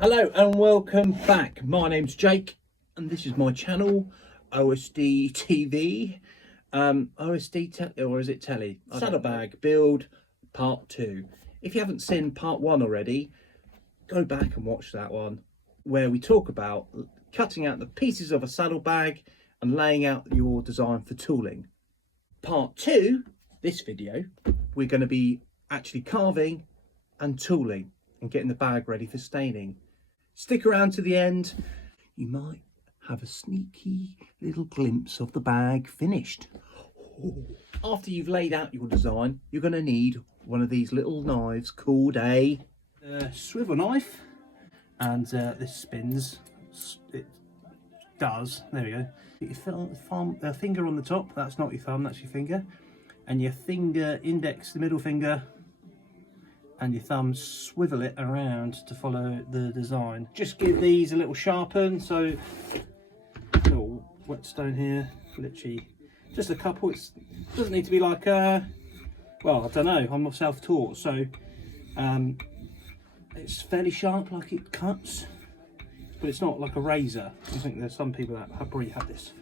Hello and welcome back. My name's Jake and this is my channel, OSD TV. OSD telly, or is it telly? Saddlebag build part 2. If you haven't seen part 1 already, go back and watch that one where we talk about cutting out the pieces of a saddlebag and laying out your design for tooling. Part 2, this video, we're going to be actually carving and tooling and getting the bag ready for staining. Stick around to the end, you might have a sneaky little glimpse of the bag finished. After you've laid out your design, you're going to need one of these little knives called a swivel knife, and this spins. It does. There we go. Put your finger on the top. That's not your thumb, that's your finger, and your finger index, the middle finger, and your thumb, swivel it around to follow the design. Just give these a little sharpen. So little whetstone here, literally just a couple. It doesn't need to be like well, I don't know, I'm not self-taught, so it's fairly sharp, like it cuts, but it's not like a razor. I think there's some people that have probably had this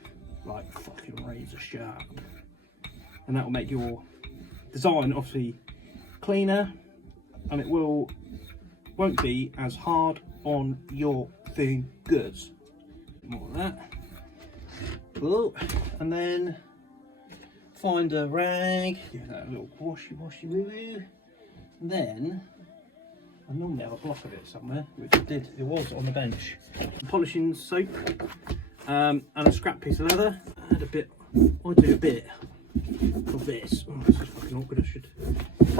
like fucking razor sharp, and that will make your design obviously cleaner, and it won't be as hard on your fingers. More of that. Cool. And then find a rag, give that a little washy woo. Then I normally have a block of it somewhere, which I did. It was on the bench. Polishing soap and a scrap piece of leather. I do a bit of this. Oh, this is fucking awkward. I should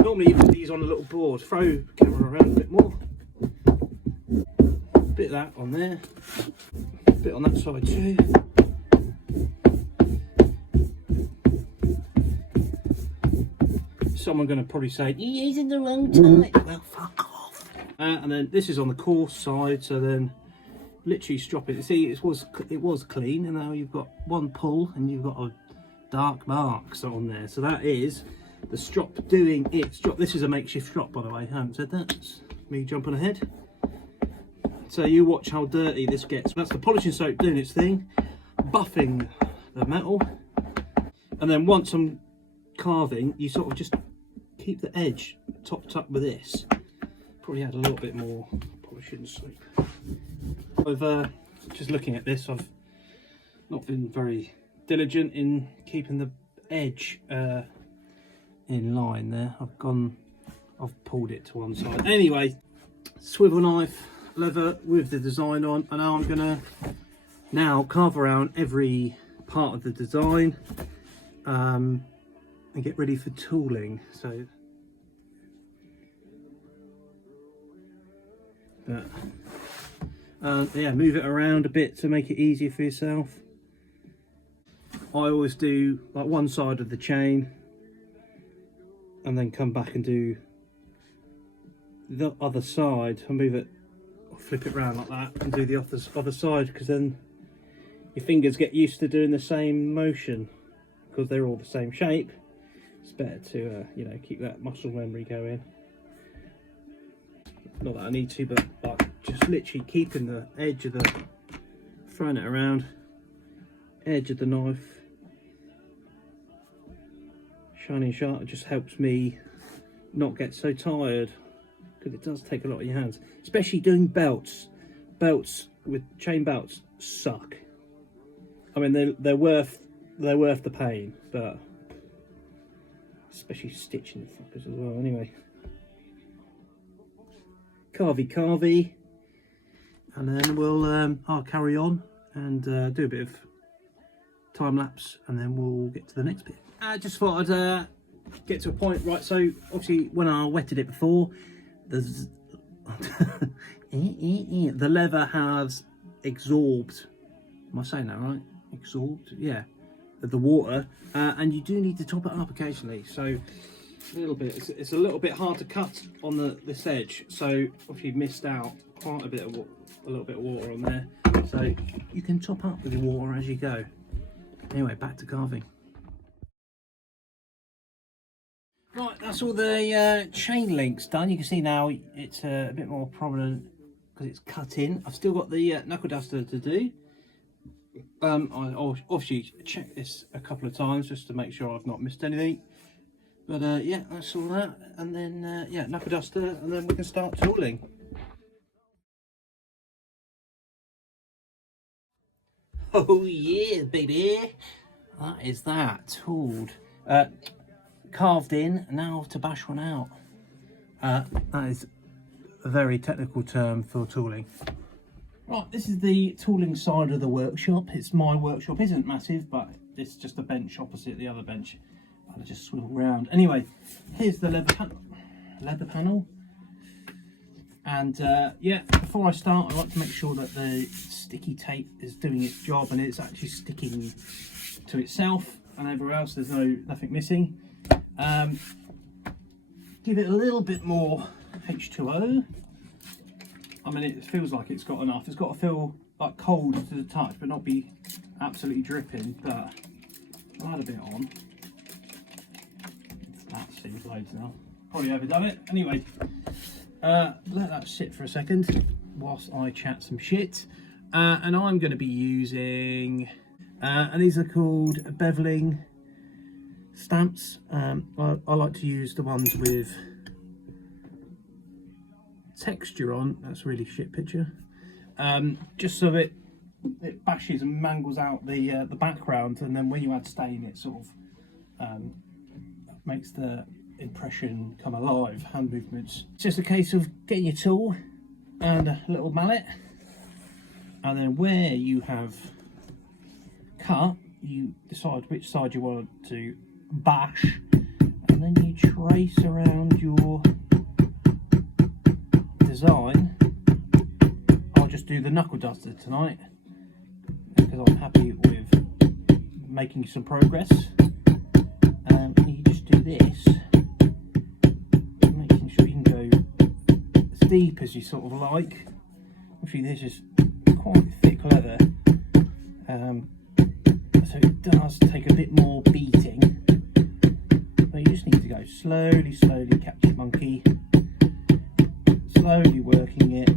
normally put these on a little board. Throw the camera around a bit more. Bit of that on there. Bit on that side too. Someone going to probably say you're using the wrong type. Well, fuck off. And then this is on the coarse side, so then literally strop it. See, it was clean, and now you've got one pull and you've got a dark marks on there. So that is the strop doing its job. This is a makeshift strop, by the way. I haven't said that. It's me jumping ahead. So you watch how dirty this gets. That's the polishing soap doing its thing, buffing the metal. And then once I'm carving, you sort of just keep the edge topped up with this. Probably add a little bit more polishing soap. I've just looking at this, I've not been very diligent in keeping the edge in line there. I've pulled it to one side. Anyway, swivel knife, leather with the design on, and now I'm gonna carve around every part of the design and get ready for tooling. So yeah, move it around a bit to make it easier for yourself. I always do like one side of the chain and then come back and do the other side. I'll move it, I'll flip it around like that and do the other side, because then your fingers get used to doing the same motion because they're all the same shape. It's better to you know, keep that muscle memory going. Not that I need to, but like just literally keeping the edge of the, throwing it around, edge of the knife shining sharp. It just helps me not get so tired, because it does take a lot of your hands, especially doing belts. Belts with chain belts suck. I mean, they're worth the pain, but especially stitching the fuckers as well. Anyway, carvy, and then we'll I'll carry on and do a bit of time lapse, and then we'll get to the next bit. I just thought I'd get to a point, right? So obviously when I wetted it before, the leather has absorbed. Am I saying that right? Absorbed, yeah, the water, and you do need to top it up occasionally. So a little bit, it's a little bit hard to cut on this edge. So if you've missed out quite a little bit of water on there, so you can top up with your water as you go. Anyway, back to carving. Right, that's all the chain links done. You can see now it's a bit more prominent because it's cut in. I've still got the knuckle duster to do. I'll obviously check this a couple of times just to make sure I've not missed anything. But yeah, that's all that. And then yeah, knuckle duster, and then we can start tooling. Oh yeah, baby, that is that tooled, carved in. Now to bash one out. That is a very technical term for tooling. Right, this is the tooling side of the workshop. It's my workshop, isn't massive, but it's just a bench opposite the other bench. I'll just swivel round. Anyway, here's the leather panel. And yeah, before I start, I like to make sure that the sticky tape is doing its job and it's actually sticking to itself and everywhere else. There's nothing missing. Give it a little bit more H2O. I mean, it feels like it's got enough. It's got to feel like cold to the touch, but not be absolutely dripping. But I'll add a bit on. That seems loads now. Probably overdone it. Anyway, let that sit for a second whilst I chat some shit. And I'm going to be using, and these are called beveling stamps. I like to use the ones with texture on. That's a really shit picture. Just so it bashes and mangles out the background, and then when you add stain, it sort of makes the impression come alive. Hand movements. It's just a case of getting your tool and a little mallet, and then where you have cut, you decide which side you want to bash, and then you trace around your design. I'll just do the knuckle duster tonight because I'm happy with making some progress. And you just do this, making sure you can go as deep as you sort of like. Obviously this is quite thick leather, so it does take a bit more beating, but you just need to go slowly, catch your monkey, slowly working it,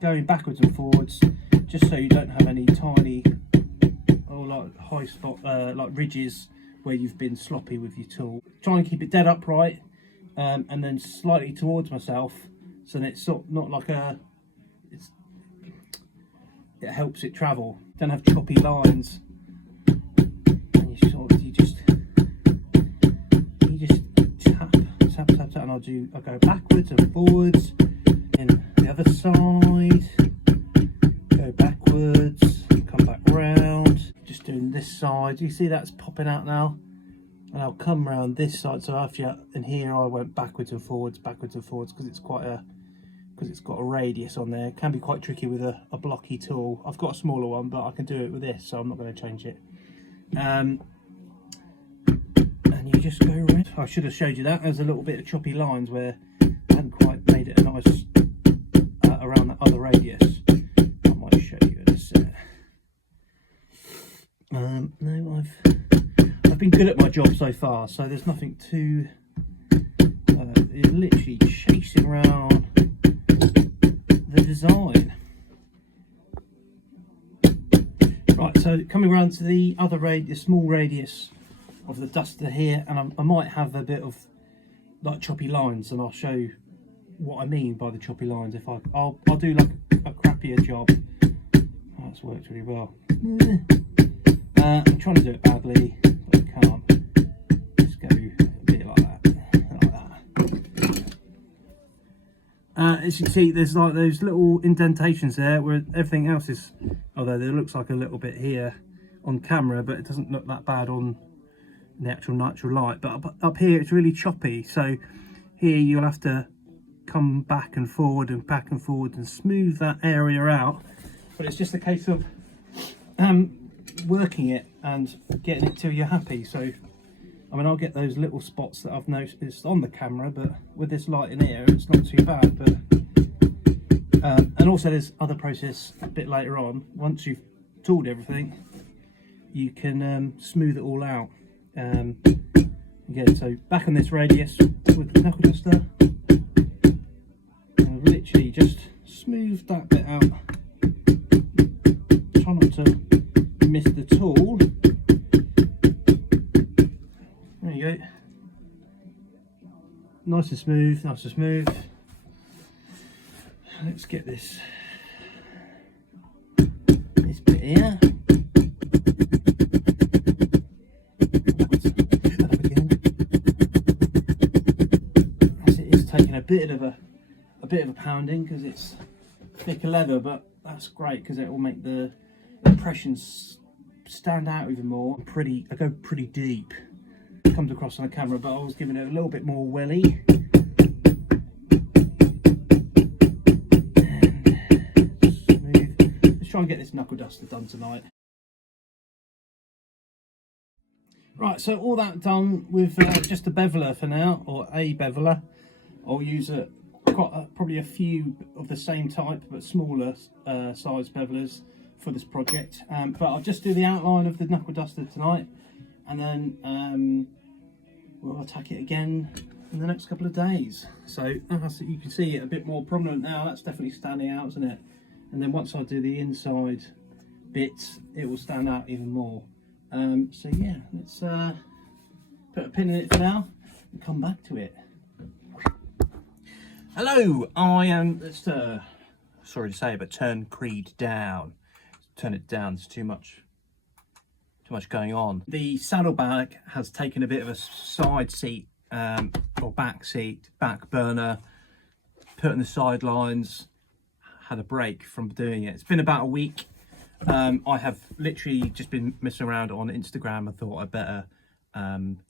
going backwards and forwards, just so you don't have any tiny or like high spot, like ridges where you've been sloppy with your tool. Try and keep it dead upright, and then slightly towards myself, so that it's sort of not like it helps it travel. Don't have choppy lines, and you just tap, and I'll go backwards and forwards. In the other side, go backwards, come back round. Just doing this side. You see that's popping out now, and I'll come round this side. So after in here, I went backwards and forwards, because it's got a radius on there. It can be quite tricky with a blocky tool. I've got a smaller one, but I can do it with this, so I'm not going to change it. And you just go around. I should have showed you that. There's a little bit of choppy lines where I hadn't quite made it a nice around that other radius. I might show you in a sec. No, I've been good at my job so far, so there's nothing too. You're literally chasing around the design. Right, so coming around to the other radius, small radius of the duster here, and I might have a bit of like choppy lines, and I'll show you what I mean by the choppy lines. If I'll do like a crappier job. Oh, that's worked really well. I'm trying to do it badly, but I can't. Let's go a bit like that. As you can see, there's like those little indentations there where everything else is, although there looks like a little bit here on camera, but it doesn't look that bad on the actual natural light. But up here it's really choppy, so here you'll have to come back and forward and smooth that area out. But it's just a case of working it and getting it till you're happy. So I mean, I'll get those little spots that I've noticed on the camera, but with this light in here it's not too bad. But and also there's other process a bit later on. Once you've tooled everything, you can smooth it all out. Again, so back on this radius with the knuckle duster, and I've literally just smooth smooth that bit out. Try not to miss the tool. There you go. Nice and smooth, nice and smooth. Let's get this bit here. It's taking a bit of a pounding because it's thicker leather, but that's great because it will make the impressions stand out even more. I go pretty deep. It comes across on the camera, but I was giving it a little bit more welly. Try and get this knuckle duster done tonight. Right, so all that done with just a beveler for now, or a beveler. I'll use probably a few of the same type but smaller size bevelers for this project. But I'll just do the outline of the knuckle duster tonight, and then we'll attack it again in the next couple of days. So as you can see it a bit more prominent now. That's definitely standing out, isn't it? And then once I do the inside bits, it will stand out even more. So yeah, let's put a pin in it for now and come back to it. Hello, I am, sorry to say, but turn Creed down. Turn it down, there's too much going on. The saddlebag has taken a bit of a side seat, or back seat, back burner, put in the sidelines. Had a break from doing it. It's been about a week. I have literally just been messing around on Instagram. I thought I'd better,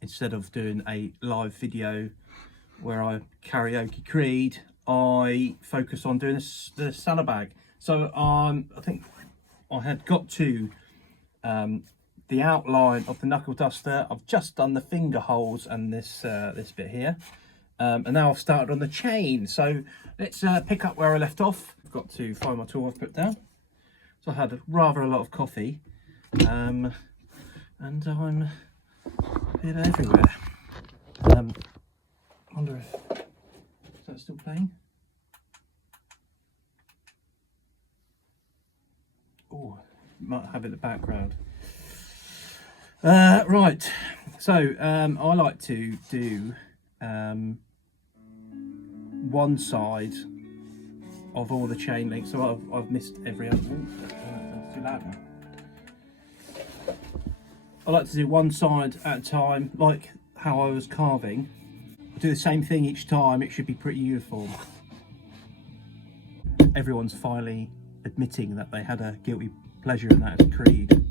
instead of doing a live video where I karaoke Creed, I focus on doing the saddlebag. So I think I had got to the outline of the knuckle duster. I've just done the finger holes and this bit here, and now I've started on the chain. So let's pick up where I left off. I've got to find my tool I've put down. So I had rather a lot of coffee, and I'm a bit everywhere. Wonder if is that still playing? Oh, might have it in the background. Right, so I like to do one side of all the chain links, so I've missed every other one. That's too loud now. I like to do one side at a time, like how I was carving. I do the same thing each time. It should be pretty uniform. Everyone's finally admitting that they had a guilty pleasure in that as Creed.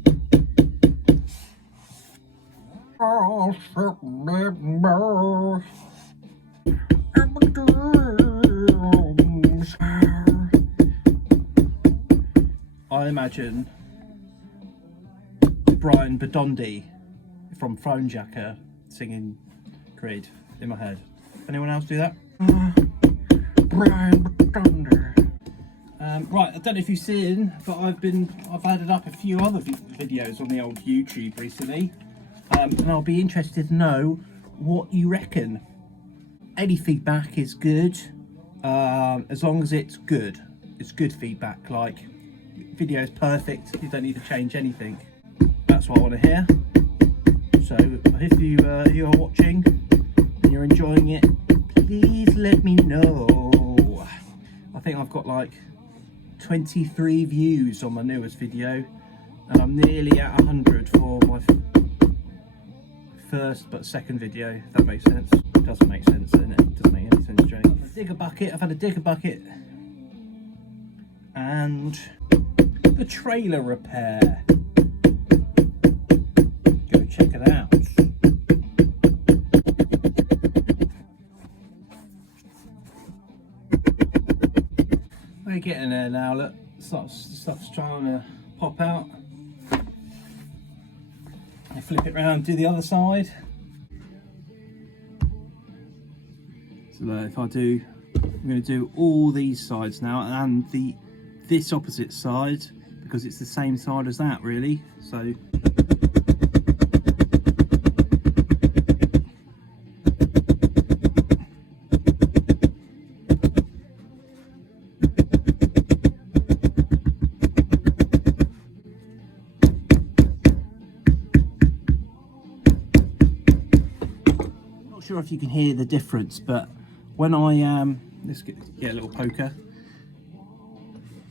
I imagine Brian Bedondi from Phone Jacker singing Creed in my head. Anyone else do that? Brian Bedondi. Right, I don't know if you've seen, but I've added up a few other videos on the old YouTube recently, and I'll be interested to know what you reckon. Any feedback is good, as long as it's good. It's good feedback, like video is perfect, you don't need to change anything. That's what I want to hear. So if you are watching and you're enjoying it, please let me know. I think I've got like 23 views on my newest video, and I'm nearly at 100 for my first but second video, if that makes sense. It doesn't make sense, doesn't it? It doesn't make any sense, Jay. I've had a digger bucket and the trailer repair. Go check it out. We're getting there now, look. Stuff's trying to pop out. I flip it round, do the other side. So if I do, I'm going to do all these sides now, and this opposite side, because it's the same side as that really. So sure if you can hear the difference, but when I let's get a little poker.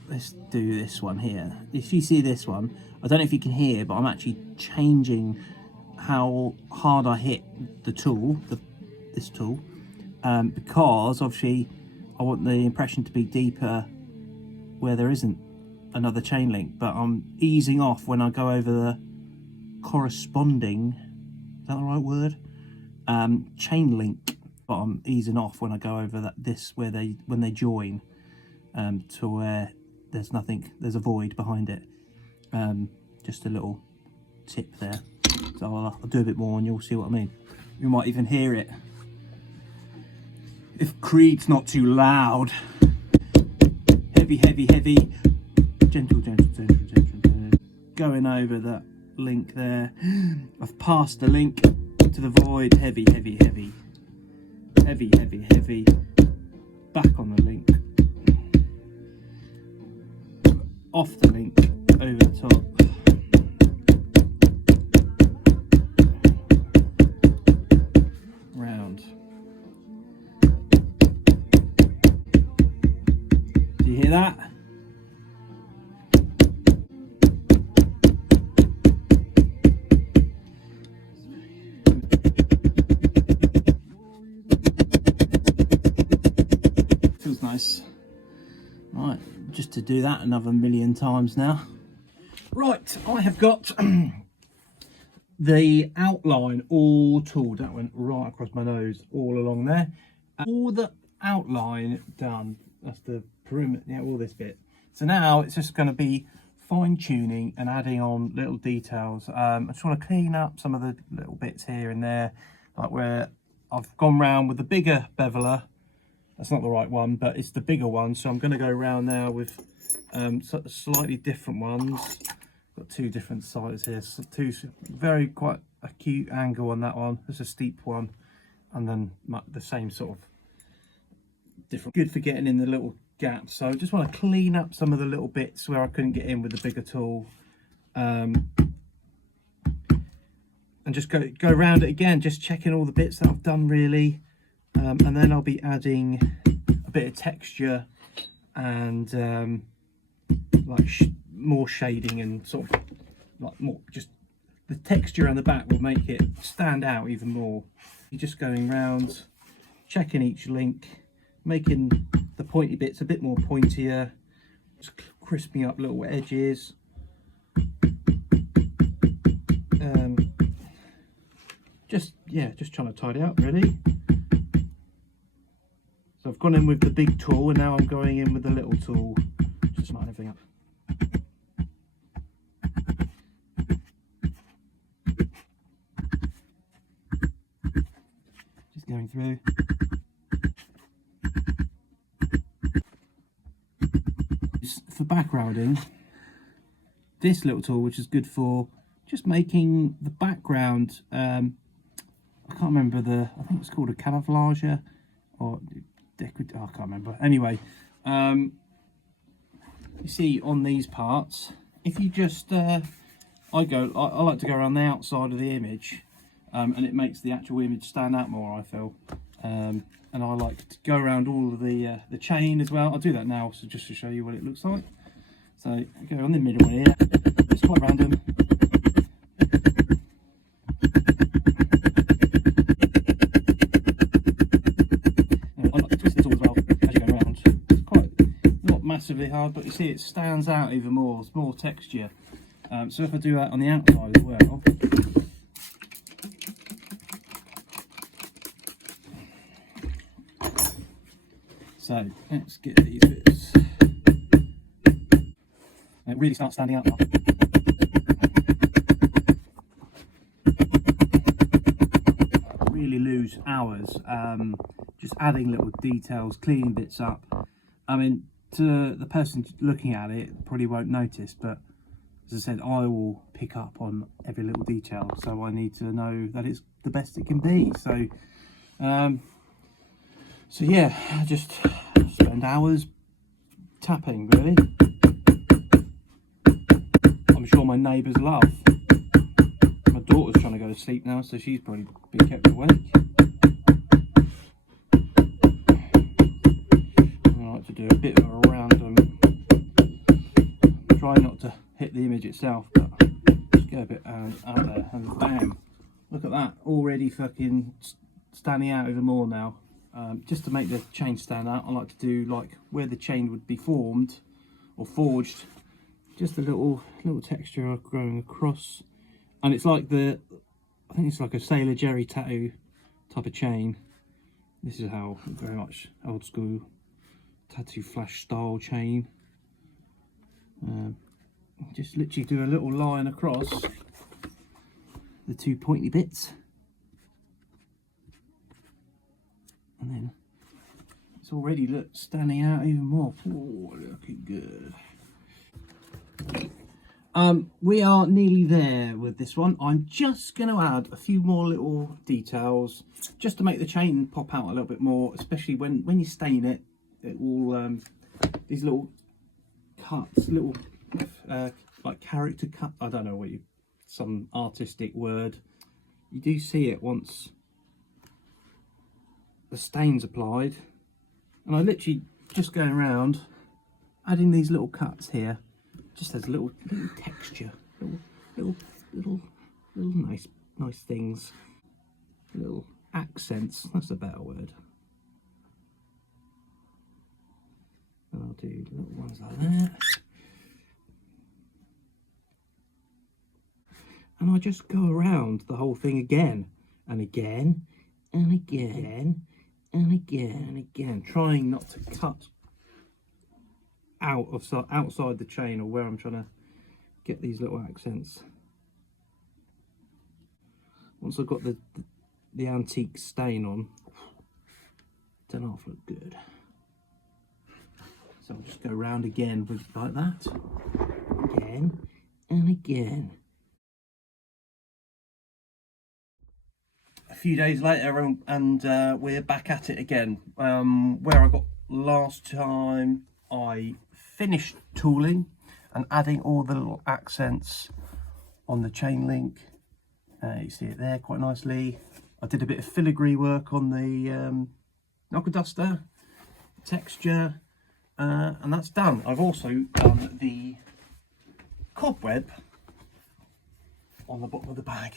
Let's do this one here. If you see this one, I don't know if you can hear, but I'm actually changing how hard I hit the tool, this tool, because obviously I want the impression to be deeper where there isn't another chain link, but I'm easing off when I go over the corresponding, is that the right word? Chain link, but I'm easing off when I go over when they join, to where there's nothing, there's a void behind it. Just a little tip there. So I'll do a bit more and you'll see what I mean. You might even hear it if Creed's not too loud. Heavy, heavy, heavy. Gentle, gentle, gentle, gentle, gentle. Going over that link there. I've passed the link to the void. Heavy, heavy, heavy. Heavy, heavy, heavy. Back on the link. Off the link, over the top. Round. Do you hear that? Feels nice. Right, just to do that another million times now. Right, I have got the outline all tooled. That went right across my nose, all along there. All the outline done. That's the perimeter, yeah, all this bit. So now it's just going to be fine tuning and adding on little details. I just want to clean up some of the little bits here and there, like where I've gone round with the bigger beveler. That's not the right one, but it's the bigger one. So I'm going to go around now with slightly different ones. Got two different sizes here. So two very quite acute angle on that one. There's a steep one, and then the same sort of different. Good for getting in the little gaps. So I just want to clean up some of the little bits where I couldn't get in with the bigger tool, and just go around it again, just checking all the bits that I've done really. And then I'll be adding a bit of texture and like more shading and sort of like more, just the texture around the back will make it stand out even more. You're just going round, checking each link, making the pointy bits a bit more pointier, just crisping up little edges. Just trying to tidy up really. So I've gone in with the big tool and now I'm going in with the little tool, just smarten everything up. Just going through. For backgrounding, this little tool, which is good for just making the background, I can't remember I think it's called a camouflager or I can't remember. Anyway, you see on these parts, if you just I like to go around the outside of the image, and it makes the actual image stand out more, I feel. And I like to go around all of the chain as well. I'll do that now, so just to show you what it looks like. So I go on the middle here. It's quite random. Massively hard, but you see it stands out even more. It's more texture. So if I do that on the outside as well, so let's get these bits. It really starts standing out now. Really lose hours just adding little details, cleaning bits up. I mean, to the person looking at it probably won't notice, but as I said, I will pick up on every little detail, so I need to know that it's the best it can be. So so yeah, I just spend hours tapping really. I'm sure my neighbours love. My daughter's trying to go to sleep now, so she's probably been kept awake. do a bit of a random, try not to hit the image itself, but just go a bit out there, and bam, look at that, already fucking standing out even more now. Just to make the chain stand out, I like to do like where the chain would be formed or forged, just a little texture growing across, and it's like I think it's like a Sailor Jerry tattoo type of chain. This is how very much old school tattoo flash style chain. Just literally do a little line across the two pointy bits, and then it's already standing out even more. Oh, looking good. We are nearly there with this one. I'm just going to add a few more little details just to make the chain pop out a little bit more, especially when you stain it. It will these little cuts, little like character cut, I don't know what some artistic word, you do see it once the stain's applied. And I literally just going around adding these little cuts here, just as little texture, little nice things, little accents, that's a better word. And I'll do little ones like that. And I just go around the whole thing again and again and again and again and again, trying not to cut outside the chain or where I'm trying to get these little accents. Once I've got the antique stain on, then I'll look good. So I'll just go around again with like that, again and again. A few days later, and we're back at it again. Where I got last time, I finished tooling and adding all the little accents on the chain link. You see it there quite nicely. I did a bit of filigree work on the knuckle duster, texture, and that's done. I've also done the cobweb on the bottom of the bag.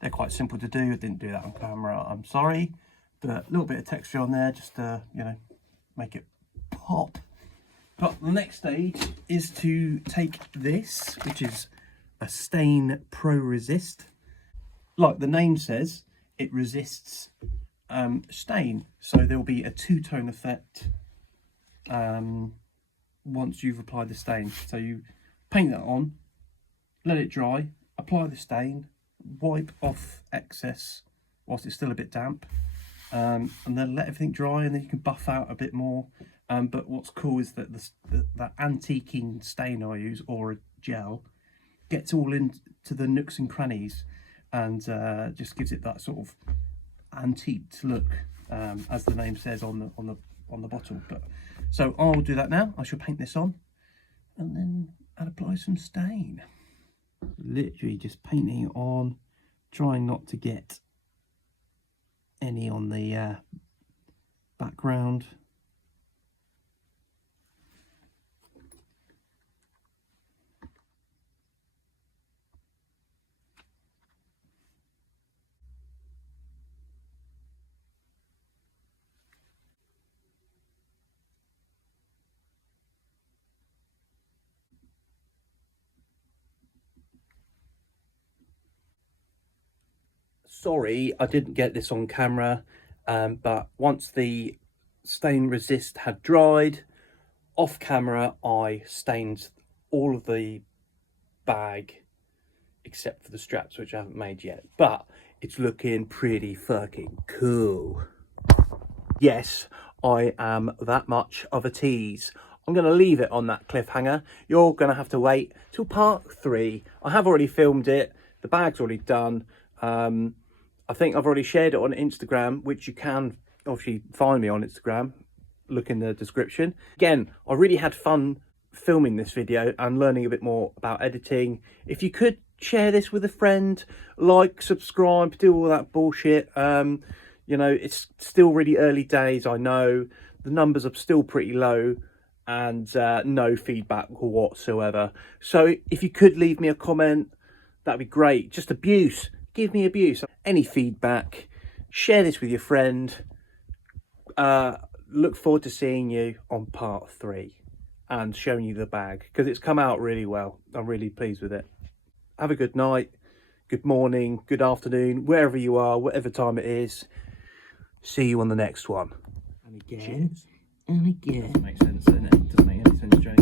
They're quite simple to do. I didn't do that on camera, I'm sorry, but a little bit of texture on there just to, you know, make it pop. But the next stage is to take this, which is a Stain Pro Resist. Like the name says, it resists stain, so there will be a two-tone effect once you've applied the stain. So you paint that on, let it dry, apply the stain, wipe off excess whilst it's still a bit damp, and then let everything dry, and then you can buff out a bit more. But what's cool is that that antiquing stain I use, or a gel, gets all into the nooks and crannies, and just gives it that sort of antiqued look, as the name says on the bottle. But so I'll do that now. I shall paint this on, and then I'll apply some stain. Literally just painting it on, trying not to get any on the background. Sorry, I didn't get this on camera, but once the stain resist had dried, off camera I stained all of the bag except for the straps, which I haven't made yet, but it's looking pretty fucking cool. Yes, I am that much of a tease. I'm going to leave it on that cliffhanger. You're going to have to wait till part 3. I have already filmed it. The bag's already done. I think I've already shared it on Instagram, which you can obviously find me on Instagram. Look in the description. Again, I really had fun filming this video and learning a bit more about editing. If you could share this with a friend, like, subscribe, do all that bullshit. You know, it's still really early days. I know the numbers are still pretty low, and no feedback whatsoever. So if you could leave me a comment, that'd be great. Just abuse, give me abuse, any feedback, share this with your friend. Look forward to seeing you on part 3 and showing you the bag, because it's come out really well. I'm really pleased with it. Have a good night, good morning, good afternoon, wherever you are, whatever time it is. See you on the next one. And again, and again. Doesn't make sense, doesn't it? Doesn't make any sense, Jake.